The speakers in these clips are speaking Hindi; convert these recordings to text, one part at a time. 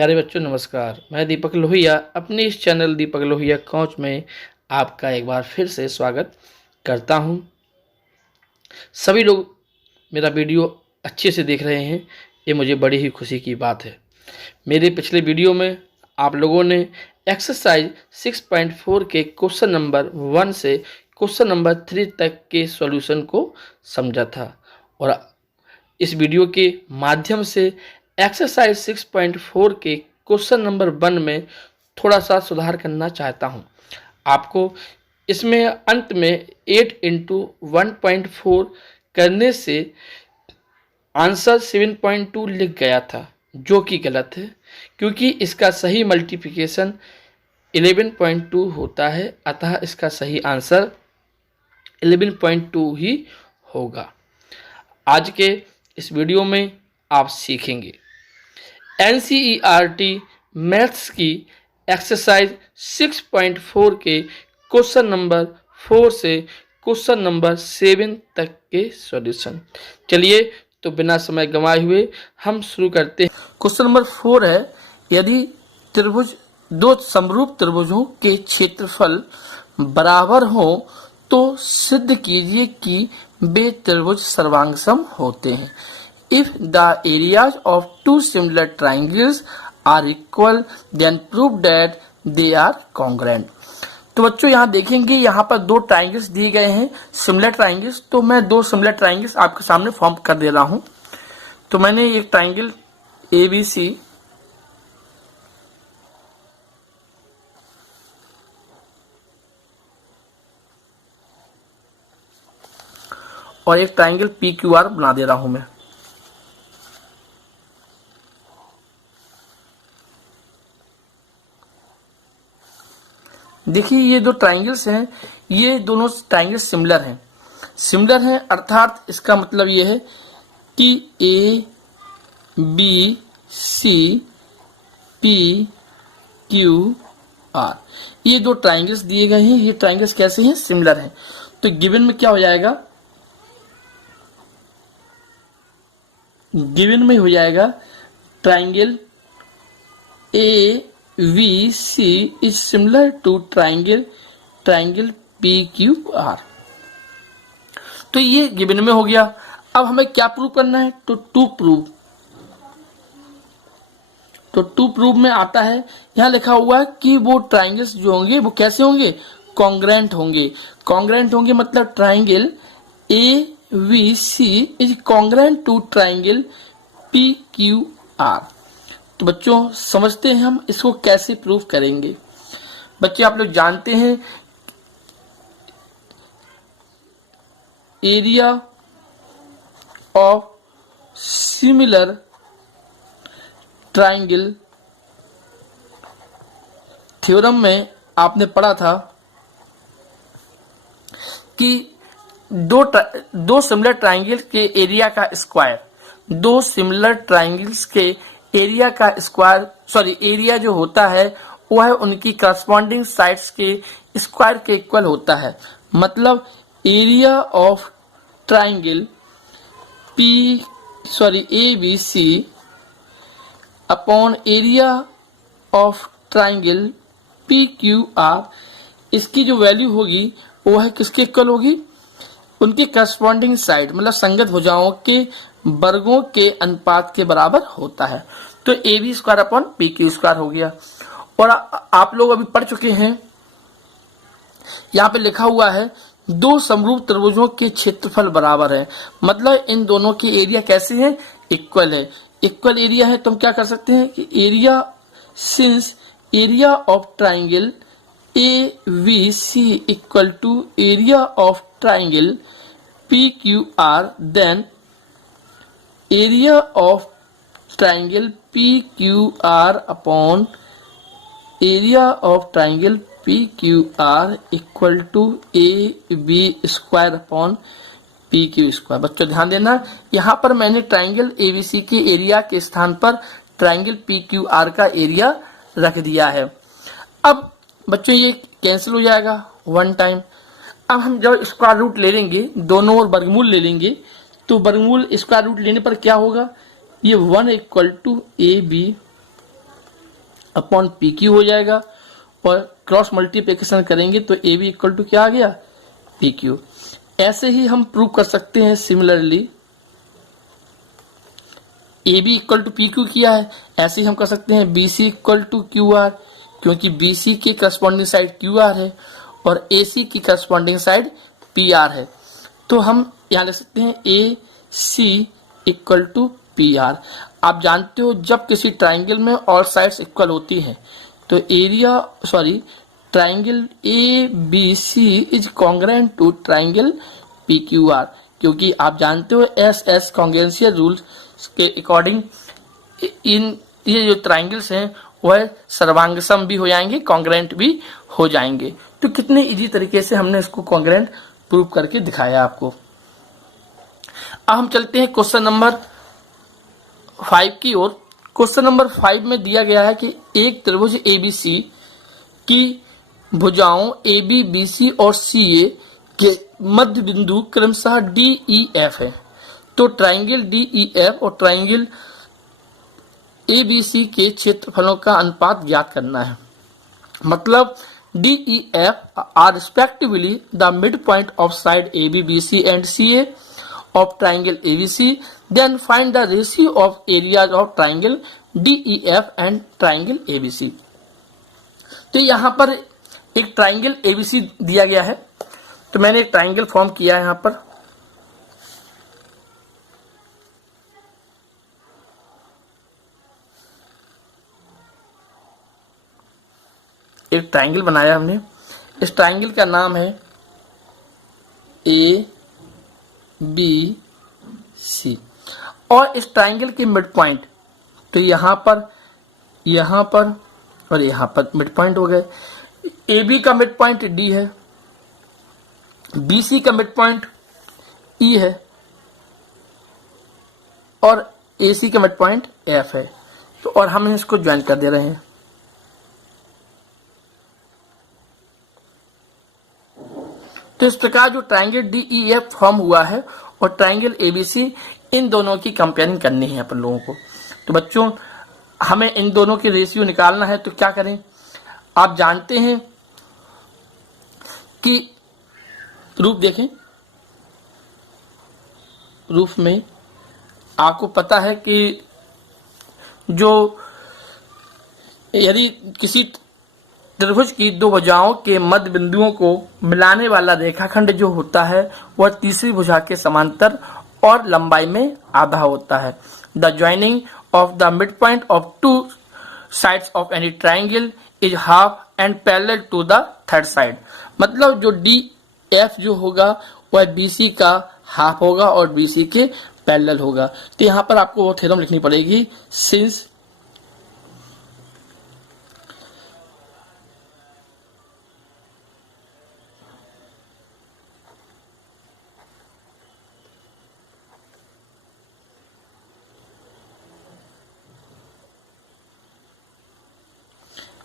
प्यारे बच्चों नमस्कार। मैं दीपक लोहिया अपने इस चैनल दीपक लोहिया कोच में आपका एक बार फिर से स्वागत करता हूं। सभी लोग मेरा वीडियो अच्छे से देख रहे हैं, ये मुझे बड़ी ही खुशी की बात है। मेरे पिछले वीडियो में आप लोगों ने एक्सरसाइज 6.4 के क्वेश्चन नंबर 1 से क्वेश्चन नंबर 3 तक के सॉल्यूशन को समझा था और इस वीडियो के माध्यम से एक्सरसाइज 6.4 के क्वेश्चन नंबर 1 में थोड़ा सा सुधार करना चाहता हूं। आपको इसमें अंत में 8 इंटू 1.4 करने से आंसर 7.2 लिख गया था, जो कि गलत है क्योंकि इसका सही मल्टीप्लिकेशन 11.2 होता है, अतः इसका सही आंसर 11.2 ही होगा। आज के इस वीडियो में आप सीखेंगे NCERT मैथ्स की एक्सरसाइज 6.4 के क्वेश्चन नंबर 4 से क्वेश्चन नंबर 7 तक के सॉल्यूशन। चलिए तो बिना समय गंवाए हुए हम शुरू करते हैं। क्वेश्चन नंबर 4 है, यदि त्रिभुज दो समरूप त्रिभुजों के क्षेत्रफल बराबर हो तो सिद्ध कीजिए कि वे त्रिभुज सर्वांगसम होते हैं। If the areas of two similar triangles are equal, then prove that they are congruent। तो बच्चों यहाँ देखेंगे, यहाँ पर दो ट्राइंगल्स दिए गए हैं, सिमिलर ट्राइंगल्स। तो मैं दो सिमिलर ट्राइंगल्स आपके सामने फॉर्म कर दे रहा हूँ। तो मैंने एक ट्राइंगल ABC और एक ट्राइंगल PQR बना दे रहा हूं मैं। देखिए ये दो ट्राइंगल्स हैं, ये दोनों ट्राइंगल्स सिमिलर हैं अर्थात इसका मतलब ये है कि ABCPQR ये दो ट्राइंगल्स दिए गए हैं। ये ट्राइंगल्स कैसे हैं? सिमिलर हैं। तो गिवन में क्या हो जाएगा? गिवन में हो जाएगा triangle AVC is similar to triangle PQR। तो ये गिवन में हो गया। अब हमें क्या प्रूव करना है? तो टू प्रूव में आता है, यहां लिखा हुआ है कि वो ट्राइंगल्स जो होंगे वो कैसे होंगे? कॉन्ग्रेंट होंगे मतलब triangle AVC is congruent to triangle PQR। तो बच्चों समझते हैं हम इसको कैसे प्रूव करेंगे। बच्चे आप लोग जानते हैं area of similar triangle theorem में आपने पढ़ा था कि दो सिमिलर ट्राइंगल के एरिया का स्क्वायर, दो सिमिलर ट्राइंगल्स के एरिया का स्क्वायर एरिया जो होता है वह उनकी करस्पॉन्डिंग साइड्स के स्क्वायर के इक्वल होता है। मतलब area of triangle ABC upon area of triangle PQR, इसकी जो वैल्यू होगी वह किसके इक्वल होगी? उनकी करस्पॉन्डिंग साइड मतलब संगत भुजाओं के वर्गों के अनुपात के बराबर होता है। तो AB square upon PQ square हो गया। और आप लोग अभी पढ़ चुके हैं, यहाँ पे लिखा हुआ है दो समरूप त्रिभुजों के क्षेत्रफल बराबर है, मतलब इन दोनों के एरिया कैसे हैं? इक्वल है। इक्वल एरिया है तो हम क्या कर सकते हैं कि area since area of triangle AVC equal to area of triangle PQR, then area of triangle PQR upon area of triangle PQR equal to AB square upon PQ square. बच्चों ध्यान देना, यहाँ पर मैंने ट्राइंगल ABC के एरिया के स्थान पर ट्राइंगल PQR का एरिया रख दिया है। अब बच्चों ये कैंसिल हो जाएगा वन टाइम। अब हम जब स्क्वायर रूट ले लेंगे, दोनों ओर वर्गमूल ले लेंगे, तो वर्गमूल स्क्वायर रूट लेने पर क्या होगा? ये 1 equal to AB upon P Q हो जाएगा, और क्रॉस मल्टीप्लिकेशन करेंगे तो ए बी इक्वल टू क्या आ गया, पी क्यू। ऐसे ही हम प्रूव कर सकते हैं similarly, A B equal to P Q किया है, ऐसे ही हम कर सकते हैं B C equal to Q R, क्योंकि बी सी की करस्पॉन्डिंग साइड क्यू आर है और ए सी की करस्पॉन्डिंग साइड पी आर है। तो हम यहाँ लिख सकते हैं ए सी इक्वल टू पी आर। आप जानते हो जब किसी ट्राइंगल में ऑल साइड्स इक्वल होती हैं तो triangle A B C is congruent to triangle P Q R, क्योंकि आप जानते हो एस एस कॉन्ग्रुएंशियल रूल्स के अकॉर्डिंग इन ये जो ट्राइंगल्स हैं वह सर्वांगसम भी हो जाएंगे, कॉन्ग्रुएंट भी हो जाएंगे। तो कितने इजी तरीके से हमने इसको कॉन्ग्रुएंट प्रूव करके दिखाया आपको। अब हम चलते हैं क्वेश्चन नंबर 5 की ओर। क्वेश्चन नंबर 5 में दिया गया है कि एक त्रिभुज एबीसी की भुजाओं ए बी बी सी और सी ए के मध्य बिंदु क्रमशः डी ई एफ है। तो ट्राइंगल डी ई एफ और ट्राइंगल ए बी सी के क्षेत्रफलों का अनुपात ज्ञात करना है। मतलब D E F are respectively the mid point of side A B B C and C A of triangle ABC, then find the ratio of areas of triangle DEF and triangle ABC। तो यहाँ पर एक ट्राइंगल ABC दिया गया है, तो मैंने एक ट्राइंगल फॉर्म किया है। यहाँ पर एक ट्राइंगल बनाया हमने, इस ट्राइंगल का नाम है ए बी सी, और इस ट्राइंगल के मिड पॉइंट, तो यहाँ पर और यहाँ पर मिड पॉइंट हो गए। ए बी का मिड पॉइंट डी है, बी सी का मिड पॉइंट ई है और ए सी का मिड पॉइंट एफ है। तो और हम इसको ज्वाइन कर दे रहे हैं। तो इस प्रकार जो triangle D E F form हुआ है और ट्राइंगल एबीसी, इन दोनों की कंपेयरिंग करनी है अपन लोगों को। तो बच्चों हमें इन दोनों के रेशियो निकालना है, तो क्या करें, आप जानते हैं कि रूप देखें, रूप में आपको पता है कि जो यदि किसी त्रिभुज की दो भुजाओं के मध्य बिंदुओं को मिलाने वाला रेखाखंड जो होता है वह तीसरी भुजा के समांतर और लंबाई में आधा होता है। The joining of the mid point of two sides of any triangle is half and parallel to the third side. मतलब जो डी एफ जो होगा वह बी सी का हाफ होगा और बी सी के पैरेलल होगा। तो यहाँ पर आपको वो थ्योरम लिखनी पड़ेगी, सिंस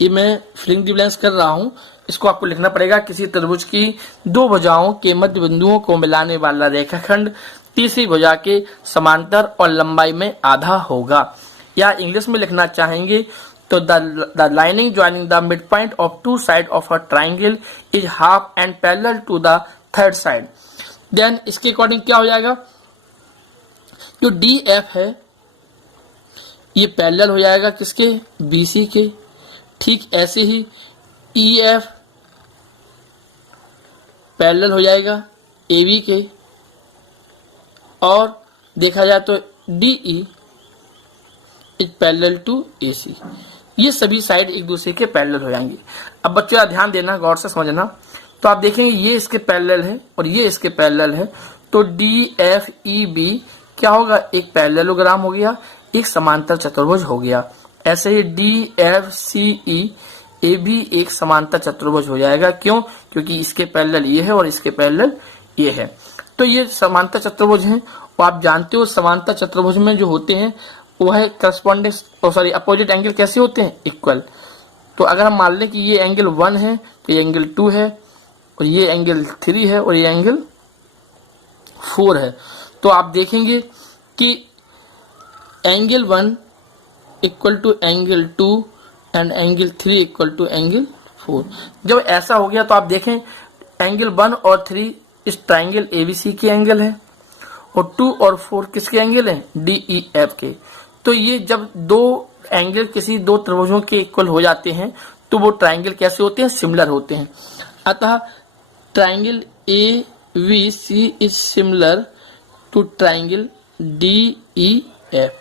ये मैं फिलिंग द ब्लैंक्स कर रहा हूं, इसको आपको लिखना पड़ेगा। किसी त्रिभुज की दो भुजाओं के मध्य बिंदुओं को मिलाने वाला रेखाखंड तीसरी भुजा के समांतर और लंबाई में आधा होगा। या इंग्लिश में लिखना चाहेंगे तो the lining joining the mid point of two side of a triangle is half and parallel to the third side. Then इसके अकॉर्डिंग क्या हो जाएगा, जो डी एफ है ये पैरेलल हो जाएगा किसके, बी सी के। ठीक ऐसे ही ई एफ पैरेलल हो जाएगा ए बी के, और देखा जाए तो D E is parallel to A C. ये सभी साइड एक दूसरे के पैरेलल हो जाएंगे। अब बच्चों ध्यान देना, गौर से समझना। तो आप देखेंगे ये इसके पैरेलल है और ये इसके पैरेलल है, तो डी एफ ई बी क्या होगा, एक पैरेललोग्राम हो गया, एक समांतर चतुर्भुज हो गया। ऐसे ही डी एफ सी ई ए भी एक समांतर चतुर्भुज हो जाएगा। क्यों, क्योंकि इसके पैरेलल ये है और इसके पैरेलल ये है। तो ये समांतर चतुर्भुज हैं, और आप जानते हो समांतर चतुर्भुज में जो होते हैं वो है करस्पॉन्डिंग अपोजिट एंगल कैसे होते हैं, इक्वल। तो अगर हम मान लें कि ये एंगल 1 है तो ये एंगल 2 है, और ये एंगल 3 है और ये एंगल 4 है, तो आप देखेंगे कि angle 1 equal to angle 2 and angle 3 equal to angle 4। जब ऐसा हो गया तो आप देखें एंगल 1 और 3 इस ट्राइंगल एबीसी के एंगल है और 2 और 4 किसके एंगल हैं, डीईएफ के। तो ये जब दो एंगल किसी दो त्रिभुजों के इक्वल हो जाते हैं तो वो ट्राइंगल कैसे होते हैं, सिमिलर होते हैं। अतः triangle ABC is similar to triangle DEF.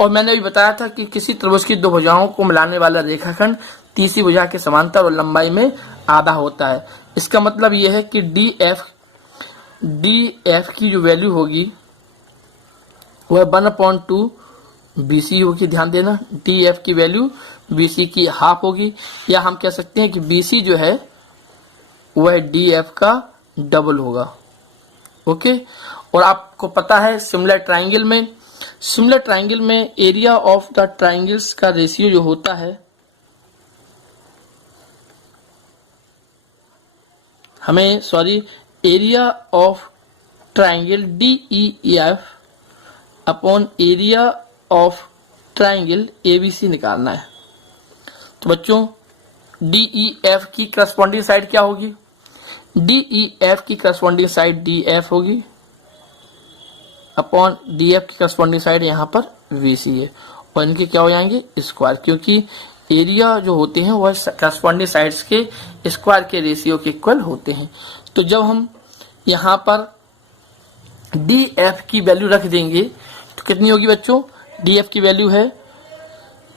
और मैंने अभी बताया था कि किसी त्रिभुज की दो भुजाओं को मिलाने वाला रेखाखंड तीसरी भुजा के समांतर और लंबाई में आधा होता है। इसका मतलब यह है कि डीएफ की जो वैल्यू होगी वह 1/2 बीसी होगी। ध्यान देना, डीएफ की वैल्यू बीसी की हाफ होगी, या हम कह सकते हैं कि बीसी जो है वह डीएफ का डबल होगा। ओके। और आपको पता है सिमिलर ट्राइंगल में एरिया ऑफ द ट्राइंगल्स का रेशियो जो होता है, area of triangle DEF upon area of triangle ABC निकालना है। तो बच्चों डीईएफ की करस्पॉन्डिंग साइड क्या होगी, डीईएफ की करस्पॉन्डिंग साइड डीएफ होगी अपॉन डीएफ की करस्पॉन्डिंग साइड यहाँ पर वीसी है, और इनके क्या हो जाएंगे, स्क्वायर, क्योंकि एरिया जो होते हैं वह करस्पॉन्डिंग साइड्स के स्क्वायर के रेशियो के इक्वल होते हैं। तो जब हम यहाँ पर डीएफ की वैल्यू रख देंगे तो कितनी होगी बच्चों, डीएफ की वैल्यू है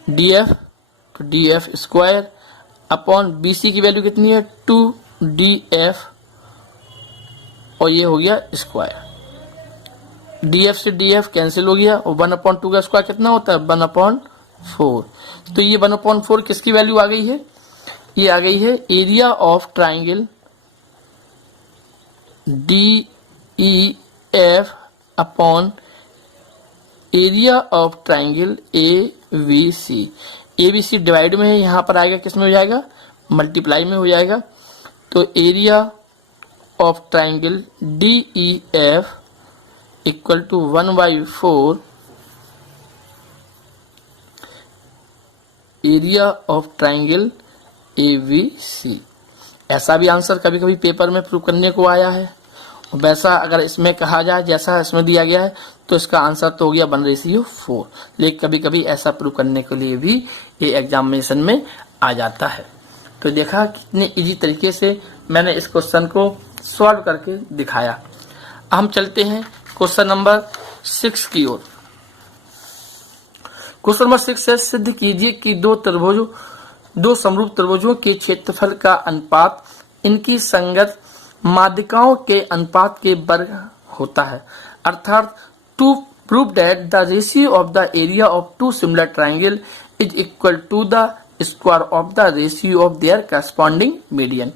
डीएफ, तो डीएफ स्क्वायर अपॉन बीसी की वैल्यू कितनी है 2df, और ये हो गया स्क्वायर। डीएफ से डीएफ कैंसिल हो गया और 1/2 का स्क्वायर कितना होता है 1/4। तो ये 1/4 किसकी वैल्यू आ गई है, ये आ गई है area of triangle DEF upon area of triangle ABC. ABC divide में है, यहाँ पर आएगा किस में हो जाएगा, मल्टीप्लाई में हो जाएगा। तो area of triangle DEF equal to 1/4 area of triangle ABC. ऐसा भी आंसर कभी कभी पेपर में प्रूव करने को आया है, वैसा अगर इसमें कहा जाए जैसा इसमें दिया गया है तो इसका आंसर तो हो गया 1/4। लेकिन कभी कभी ऐसा प्रूव करने के लिए भी ये एग्जामिनेशन में आ जाता है। तो देखा कितने इजी तरीके से मैंने इस क्वेश्चन को सॉल्व करके दिखाया। हम चलते हैं क्वेश्चन नंबर 6 की ओर। क्वेश्चन नंबर 6 है, सिद्ध कीजिए कि दो समरूप त्रिभुजों के क्षेत्रफल का अनुपात इनकी संगत माध्यिकाओं के अनुपात के वर्ग होता है। अर्थात to prove that the ratio of the area of two similar triangle is equal to the square of the ratio of their corresponding median.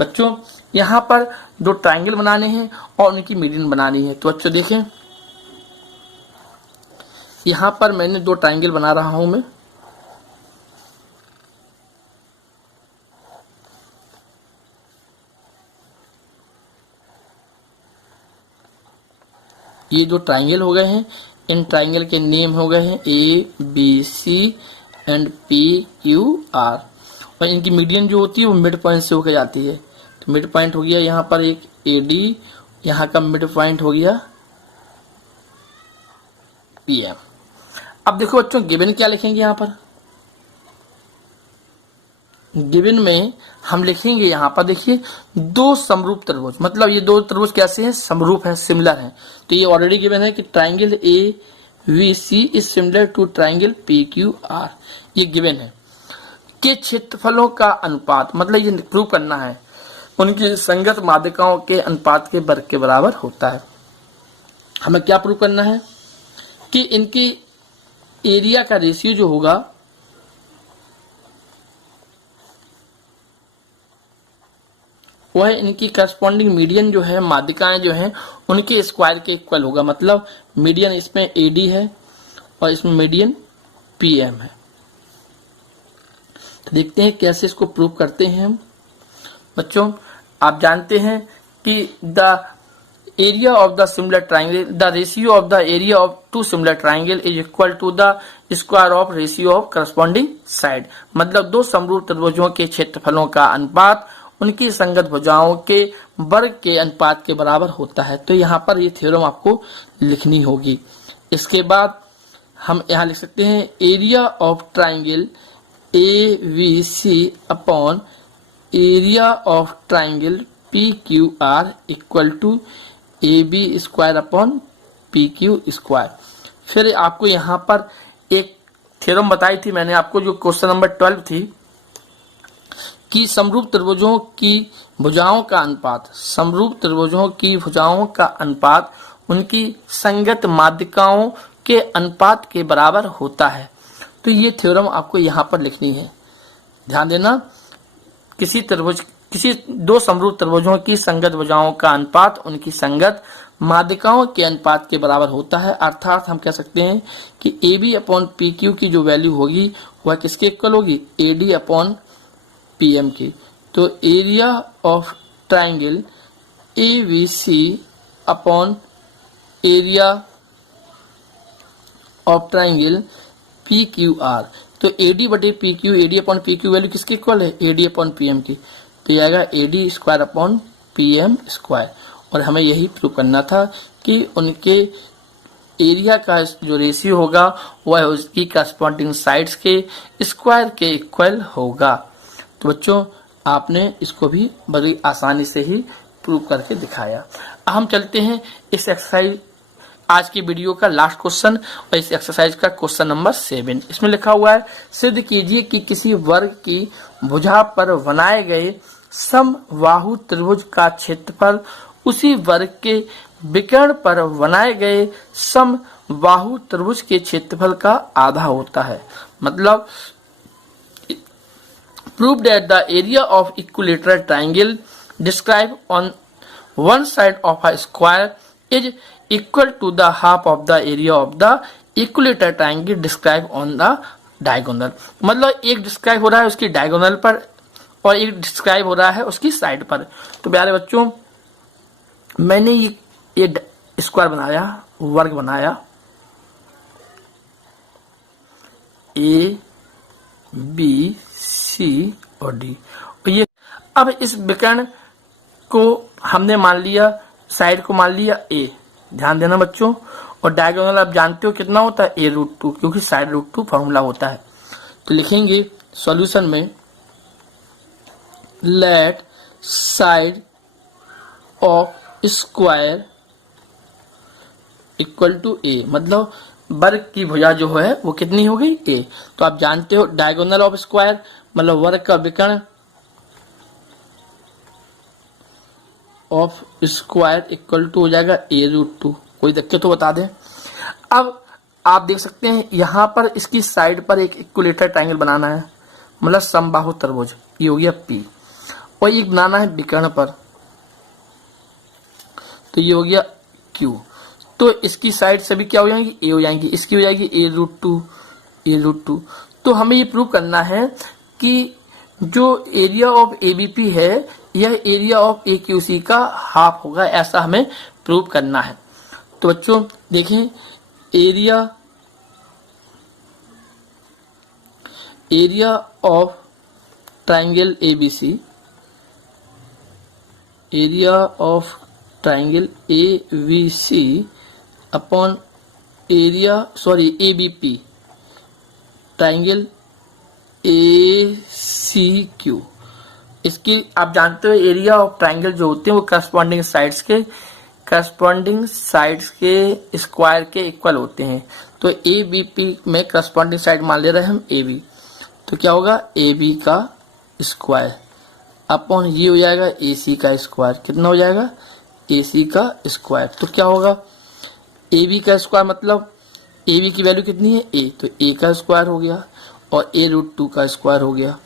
बच्चों यहाँ पर दो ट्राइंगल बनाने हैं और उनकी मीडियन बनानी है। तो बच्चों देखें, यहाँ पर मैंने दो ट्राइंगल बना रहा हूं मैं। ये दो ट्राइंगल हो गए हैं, इन ट्राइंगल के नेम हो गए हैं ABC एंड PQR, और इनकी मीडियन जो होती है वो मिड पॉइंट से होकर जाती है। तो मिड पॉइंट हो गया यहाँ पर एक AD, यहाँ का मिड पॉइंट हो गया PM। अब देखो बच्चों गिवन क्या लिखेंगे, यहाँ पर गिवन में हम लिखेंगे, यहाँ पर देखिए दो समरूप त्रिभुज, मतलब ये दो त्रिभुज कैसे हैं, समरूप हैं, सिमिलर हैं। तो ये ऑलरेडी गिवन है कि triangle ABC is similar to triangle PQR, ये गिवन है। के क्षेत्रफलों का अनुपात, मतलब ये प्रूव करना है, उनकी संगत माध्यिकाओं के अनुपात के वर्ग के बराबर होता है। हमें क्या प्रूव करना है कि इनकी एरिया का रेशियो जो होगा वह इनकी करस्पॉन्डिंग मीडियन जो है, माध्यिकाएं जो हैं उनके स्क्वायर के इक्वल होगा। मतलब मीडियन इसमें AD है और इसमें मीडियन PM है। तो देखते हैं कैसे इसको प्रूव करते हैं हम। बच्चों आप जानते हैं कि the area of the similar triangle, the ratio of the area of two similar triangle is equal to the square of ratio of corresponding side. मतलब दो समरूप त्रिभुजों के क्षेत्रफलों का अनुपात उनकी संगत भुजाओं के वर्ग के अनुपात के बराबर होता है। तो यहाँ पर ये थ्योरम आपको लिखनी होगी। इसके बाद हम यहाँ लिख सकते हैं area of triangle A V C upon area of triangle P Q R equal to A B square upon P Q square. फिर आपको यहाँ पर एक थ्योरम बताई थी मैंने आपको, जो क्वेश्चन नंबर 12 थी, कि समरूप त्रिभुजों की भुजाओं का अनुपात, समरूप त्रिभुजों की भुजाओं का अनुपात उनकी संगत माध्यिकाओं के अनुपात के बराबर होता है। तो ये थ्योरम आपको यहाँ पर लिखनी है। ध्यान देना, किसी दो समरूप त्रिभुजों की संगत भुजाओं का अनुपात उनकी संगत माध्यिकाओं के अनुपात के बराबर होता है। अर्थात हम कह सकते हैं कि A B upon P Q की जो वैल्यू होगी वह किसके इक्वल होगी, A D upon P M की। तो area of triangle A V C upon area of triangle P Q R. तो ए डी बटे P Q, A D upon P Q value किसके इक्वल है, A D upon P M की। तो ये आएगा A D square upon P M square. और हमें यही प्रूव करना था कि उनके एरिया का जो रेशियो होगा वह उसकी करस्पॉन्डिंग साइड्स के स्क्वायर के इक्वल होगा। तो बच्चों आपने इसको भी बड़ी आसानी से ही प्रूव करके दिखाया। अब हम चलते हैं इस एक्सरसाइज, आज की वीडियो का लास्ट क्वेश्चन, और इस एक्सरसाइज का क्वेश्चन नंबर 7। इसमें लिखा हुआ है, सिद्ध कीजिए कि किसी वर्ग की भुजा पर बनाए गए समबाहु त्रिभुज का क्षेत्रफल उसी वर्ग के विकर्ण पर बनाए गए समबाहु त्रिभुज के क्षेत्रफल का आधा होता है। मतलब prove that the area of equilateral triangle describe on one side of a square is equal to the half of the area of the equilateral triangle describe on the diagonal. मतलब एक डिस्क्राइब हो रहा है उसकी डायगोनल पर और एक डिस्क्राइब हो रहा है उसकी साइड पर। तो प्यारे बच्चों, मैंने ये स्क्वायर बनाया, वर्ग बनाया, ए बी सी और डी, और ये अब इस विकर्ण को हमने मान लिया, साइड को मान लिया ए। ध्यान देना बच्चों, और डायगोनल आप जानते हो कितना होता है, a रूट 2, क्योंकि साइड रूट 2 फॉर्मूला होता है। तो लिखेंगे सॉल्यूशन में, let side of square equal to a. मतलब वर्ग की भुजा जो है वो कितनी हो गई, ए। तो आप जानते हो डायगोनल ऑफ स्क्वायर मतलब वर्ग का विकर्ण ऑफ स्क्वायर इक्वल टू हो जाएगा ए रूट 2। कोई दिक्कत तो बता दें। अब आप देख सकते हैं यहाँ पर इसकी साइड पर एक इक्विलेटरल ट्रायंगल बनाना है, मतलब समबाहु त्रिभुज, ये हो गया पी, और एक बनाना है विकर्ण पर, तो ये हो गया क्यू। तो इसकी साइड सभी क्या हो जाएंगी, ए हो जाएंगी, इसकी हो जाएगी ए रूट 2, ए रूट 2। तो हमें ये प्रूव करना है कि जो एरिया ऑफ एबीपी है यह area of A Q C का हाफ होगा, ऐसा हमें प्रूव करना है। तो बच्चों देखें, area of triangle ABC, area of triangle ABC upon area ABP triangle ACQ। इसकी आप जानते हो एरिया ऑफ ट्राइंगल जो होते हैं वो करस्पॉन्डिंग साइड्स के स्क्वायर के इक्वल होते हैं। तो ABP में करस्पॉन्डिंग साइड मान ले रहे हैं हम AB, तो क्या होगा AB का स्क्वायर अपॉन ये हो जाएगा AC का स्क्वायर। कितना हो जाएगा, AC का स्क्वायर। तो क्या होगा, AB का स्क्वायर मतलब AB की वैल्यू कितनी है, A, तो A का स्क्वायर हो गया और A रूट 2 का स्क्वायर हो गया।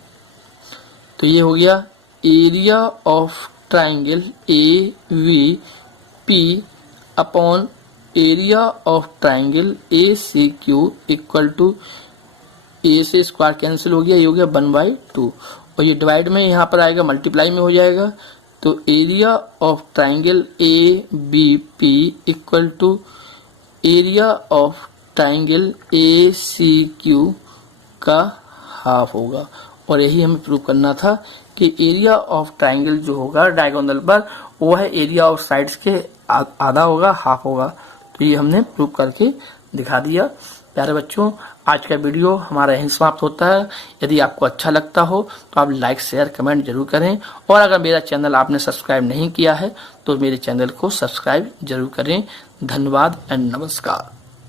तो ये हो गया area of triangle AVP upon area of triangle ACQ equal to A से स्क्वायर कैंसिल हो गया, ये हो गया 1/2, और ये डिवाइड में यहाँ पर आएगा मल्टीप्लाई में हो जाएगा, तो area of triangle A B P equal to area of triangle A C Q का हाफ होगा। और यही हमें प्रूव करना था कि एरिया ऑफ ट्राइंगल जो होगा डायगोनल पर वो है एरिया ऑफ साइड्स के आधा होगा, हाफ होगा। तो ये हमने प्रूव करके दिखा दिया। प्यारे बच्चों, आज का वीडियो हमारा यहीं समाप्त होता है। यदि आपको अच्छा लगता हो तो आप लाइक शेयर कमेंट जरूर करें, और अगर मेरा चैनल आपने सब्सक्राइब नहीं किया है तो मेरे चैनल को सब्सक्राइब जरूर करें। धन्यवाद एंड नमस्कार।